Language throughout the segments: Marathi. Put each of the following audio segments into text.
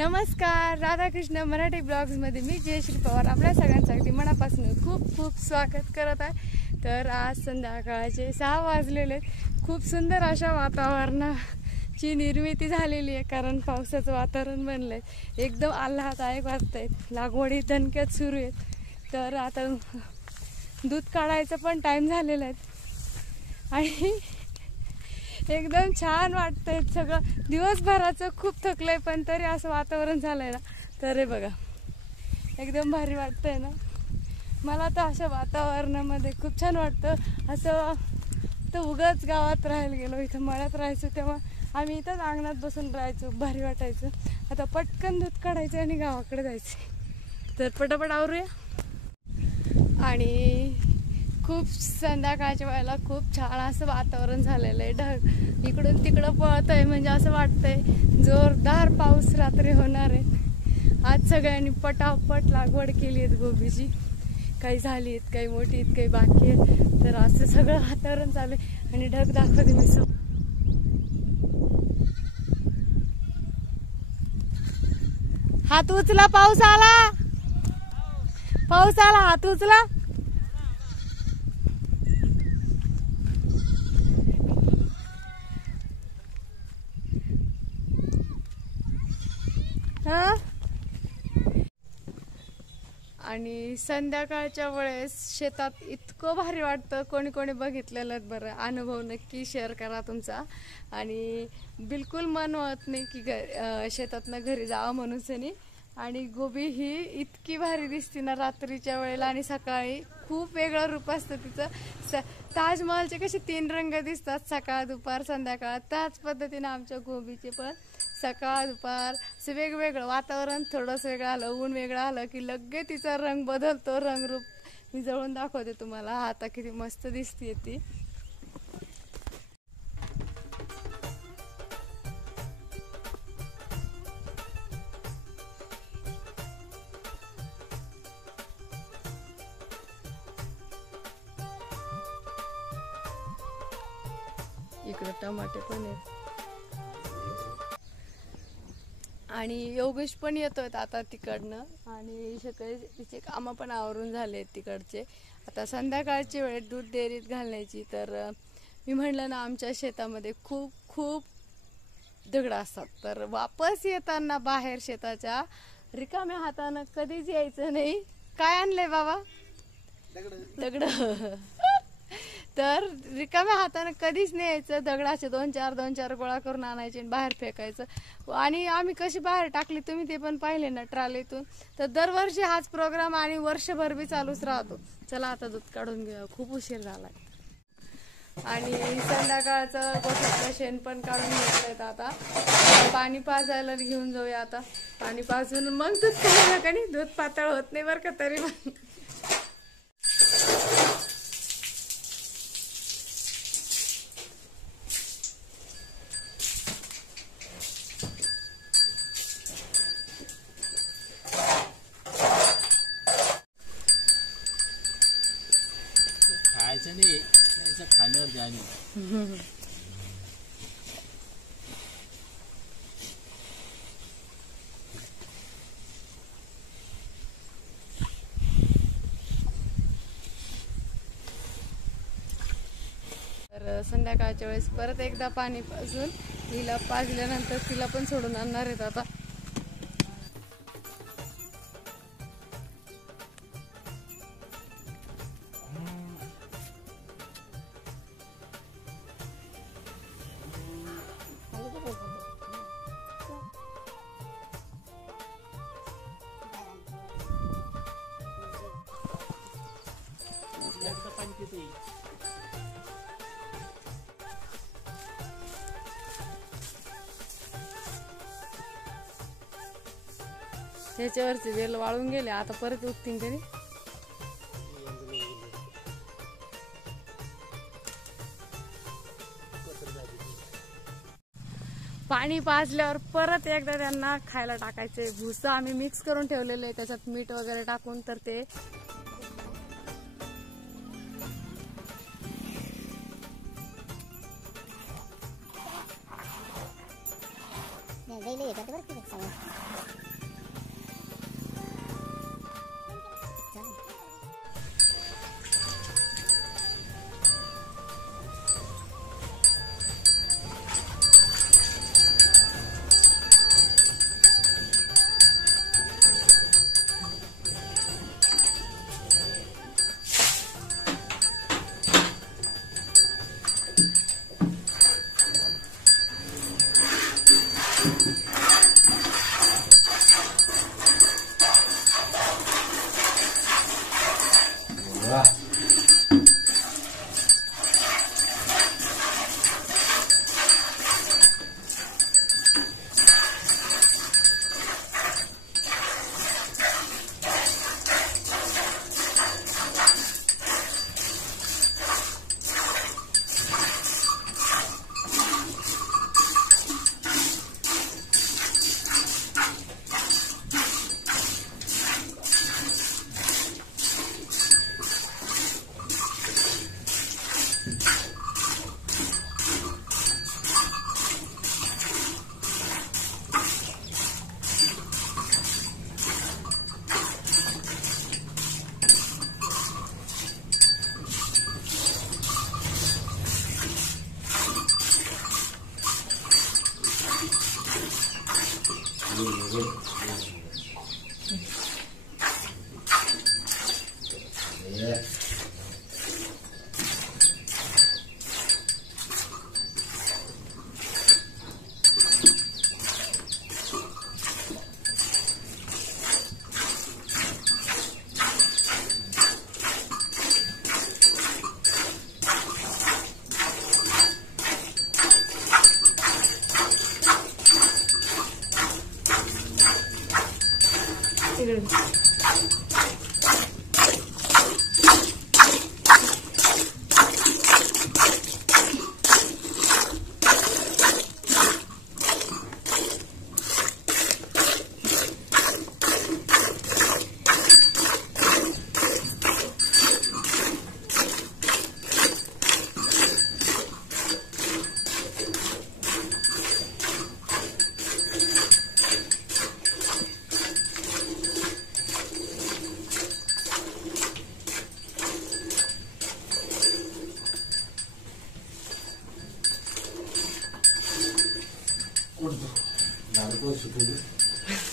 नमस्कार, राधाकृष्ण मराठी ब्लॉग्समध्ये मी जयश्री पवार आपल्या सगळ्यांचं अगदी मनापासून खूप खूप स्वागत करत आहे। तर आज संध्याकाळचे 6 वाजलेले, खूप सुंदर अशा वातावरणाची निर्मिती झालेली आहे, कारण पावसाचं वातावरण बनलं आहे। एकदम आल्हाददायक वाटतंय, लागवडी दणक्यात सुरू आहेत। तर आता दूध काढायचं पण टाइम झालेला आहे आणि एकदम छान वाटतंय। सगळं दिवसभराचं खूप थकलंय, पण तरी असं वातावरण झालंय ना, तर हे बघा एकदम भारी वाटतंय ना। मला तर अशा वातावरणामध्ये खूप छान वाटतं। असं तर उगाच गावात राहायला गेलो, इथं मळ्यात राहायचो तेव्हा आम्ही इथंच अंगणात बसून राहायचो, भारी वाटायचं। आता पटकन दूध काढायचं आणि गावाकडे जायचं, तर पटापट आवरूया। आणि खूप संध्याकाळच्या वेळेला खूप छान असं वातावरण झालेलं आहे। ढग इकडून तिकडं पळत आहे, म्हणजे असं वाटतंय जोरदार पाऊस रात्री होणार आहे। आज सगळ्यांनी पटापट लागवड केली आहे गोबीची, काही झाली आहेत, काही मोठी आहेत, काही बाकी आहेत। तर असं सगळं वातावरण चालू आहे आणि ढग दाखवते मी सब। हात उचला, पाऊस आला, पाऊस आला, हात उचला। आणि संध्याकाळच्या वेळेस शेतात इतकं भारी वाटतं। कोणी कोणी बघितलेलं बरं, अनुभव नक्की शेअर करा तुमचा। आणि बिलकुल मन होत नाही की शेतातनं घरी जावं म्हणून। आणि गोबी ही इतकी भारी दिसते ना रात्रीच्या वेळेला आणि सकाळी, खूप वेगळं रूप असतं तिचं। ताजमहलचे कसे 3 रंग दिसतात, सकाळ दुपार संध्याकाळ, त्याच पद्धतीने आमच्या गोबीचे पण सकाळ दुपार असं वेगवेगळं वातावरण, थोडंसं वेगळं आलं, ऊन वेगळं आलं की लगेच तिचा रंग बदलतो, रंगरूप मी जवळून दाखवते तुम्हाला। आता किती मस्त दिसते ती। इकडे टमाटे पण आहेत आणि योगेश पण येतोय आता तिकडनं, आणि सगळे तिचे कामं पण आवरून झाले तिकडचे। आता संध्याकाळची वेळ दूध डेअरीत घालण्याची। तर मी म्हणलं ना, आमच्या शेतामध्ये खूप खूप दगड असतात, तर वापस येताना बाहेर शेताच्या रिकाम्या हातानं कधीच यायचं नाही। काय आणलंय बाबा? दगड। तर रिकाम्या हाताने कधीच नाही यायचं, दगडाचे 2-4 गोळा करून आणायचे आणि बाहेर फेकायचं। आणि आम्ही कशी बाहेर टाकली तुम्ही ते पण पाहिले ना ट्रॉलीतून। तर दरवर्षी हाच प्रोग्राम आणि वर्षभर बी चालूच राहतो। चला आता दूध काढून घेऊया, खूप उशीर झालाय। आणि संध्याकाळचं गोठ्यातलं शेण पण काढून घेतलंय। आता पाणी पाजायला घेऊन जाऊया। आता पाणी पाजून मग दूध काढूया, का नाही दूध पातळ होत नाही बरं का तरी पण। खायचं नाही, त्याचं खाण्यावर जाणे। तर संध्याकाळच्या वेळेस परत एकदा पाणी पाजून तिला पाजल्यानंतर तिला पण सोडून आणणार आहेत आता। त्याच्यावरचे वेल वाळून गेले, आता परत उठतील तरी। पाणी पाजल्यावर परत एकदा त्यांना खायला टाकायचे भुसा आम्ही मिक्स करून ठेवलेले आहे, त्याच्यात मीठ वगैरे टाकून। तर ते Daily, 14 sih sama.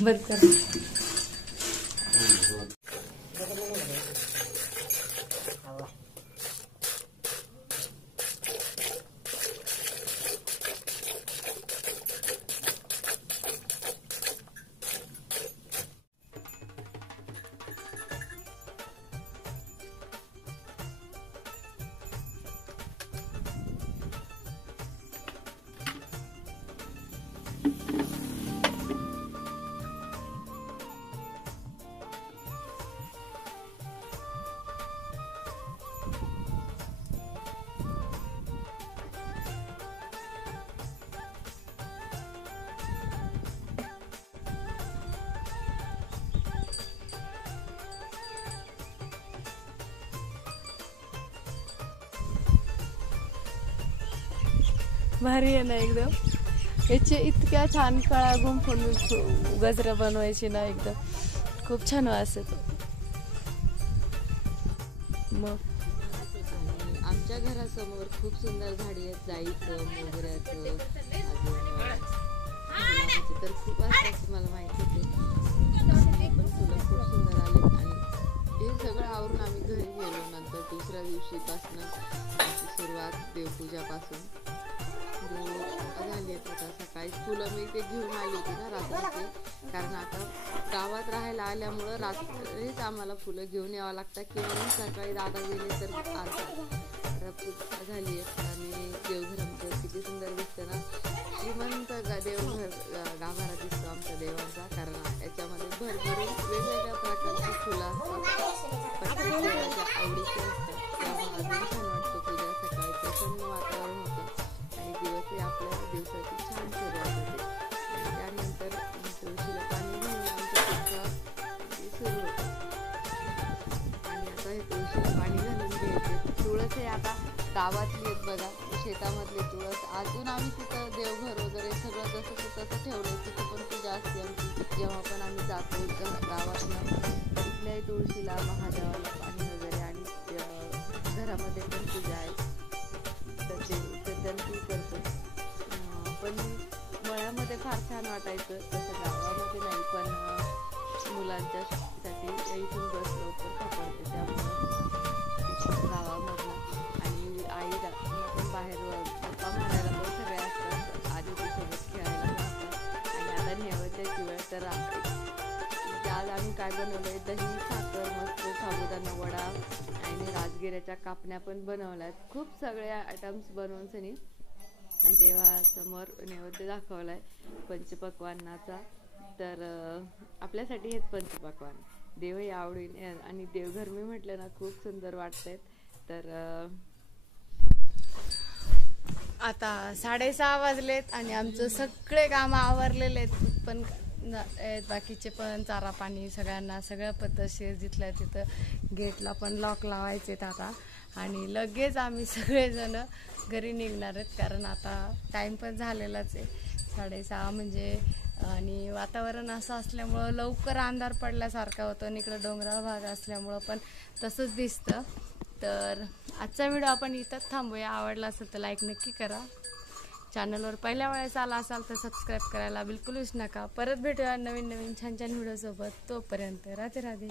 बंद कर. भारी आहे ना एकदम. याचे इतक्या छान कळा गुंफून गजरा बनवायची ना, एकदम खूप छान वास येतो. मग आमच्या घरासमोर खूप सुंदर झाडी आहेत, जाईचं, मोगऱ्याचं, गुलाबाची तर खूप असतात मला माहितीच आहे. पण फुलं खूप सुंदर आले आणि हे सगळं आवरून आम्ही घरी गेलो. नंतर दुसऱ्या दिवशीपासून आमची सुरुवात देवपूजापासून झाली आहे. आता सकाळी फुलं मी ते घेऊन आली होती ना रात्रीचे, कारण आता गावात राहायला आल्यामुळं रात्रीच आम्हाला फुलं घेऊन यावं लागतात किंवा मग सकाळी दादा गेले तर पूजा झाली आहे. आणि देवघरामध्ये किती सुंदर दिसतं ना, श्रीमंत देवघर गाभारा दिसतो आमच्या देवाचा, कारण याच्यामध्ये भरभरून वेगवेगळ्या प्रकारची फुलं असतात, प्रत्येक देवाच्या आवडीचे असतात. त्यामुळे अजून छान वाटतं. पूजा सकाळी प्रसन्न वातावरण होतं आणि दिवसही आपल्या दिवसाची छान सुरुवात होते. आणि त्यानंतर तुळशीला पाणी घालून आमचा पुढचा सुरू होतो. आणि आता हे तुळशीला पाणी घालून घ्यायचे. तुळस हे आता गावातली आहेत बघा, शेतामधले तुळस. अजून आम्ही तिथं देवघर वगैरे सगळं जसं तसं ठेवलं. तिथं पण पूजा असते आमची. जेव्हा पण आम्ही जातो गावातनं तिथल्याही तुळशीला, महादेवाला पाणी वगैरे, आणि घरामध्ये पण पूजा आहे तर ते विसर्जन करतो. पण मळ्यामध्ये फार छान वाटायचं, तसं गावामध्ये नाही. पण मुलांच्या साठी इथून बस लवकर सापडते, त्यामुळं गावामधलं. आणि आई पण बाहेर पप्पा म्हणायला पण सगळे असतात, आधी सोबत खेळायला जातात. आणि आता नैवेद्याची वेळ तर आज आम्ही काय बनवलंय, दही, साखर, मस्त साबुदाणा वडा आणि राजगिऱ्याच्या कापण्या पण बनवल्यात. खूप सगळे आयटम्स बनवून सनी आणि तेव्हा समोर नैवेद्य दाखवलाय पंचपक्वान्नाचा. तर आपल्यासाठी हेच पंचपक्वान देवही आवडीने. आणि देवघर मी म्हटलं ना खूप सुंदर वाटतंय. तर आता 6:30 वाजलेत आणि आमचं सगळे काम आवरलेले आहेत. पण बाकीचे पण चारा पाणी सगळ्यांना सगळ्या पद्धतशीर जिथल्या तिथं गेटला पण लॉक लावायचे आता. आणि लगेच आम्ही सगळेजण घरी निघणार आहेत, कारण आता टाईम पण झालेलाच आहे 6:30 म्हणजे. आणि वातावरण असं असल्यामुळं लवकर अंधार पडल्यासारखं होतं आणि इकडं डोंगराळ भाग असल्यामुळं पण तसंच दिसतं. तर आजचा व्हिडिओ आपण इथंच थांबूया. आवडला असेल तर लाईक नक्की करा. चॅनलवर पहिल्या वेळेस आला असाल तर सबस्क्राईब करायला बिलकुल विसरू नका. परत भेटूया नवीन नवीन छान छान व्हिडिओसोबत. तोपर्यंत राधे राधे.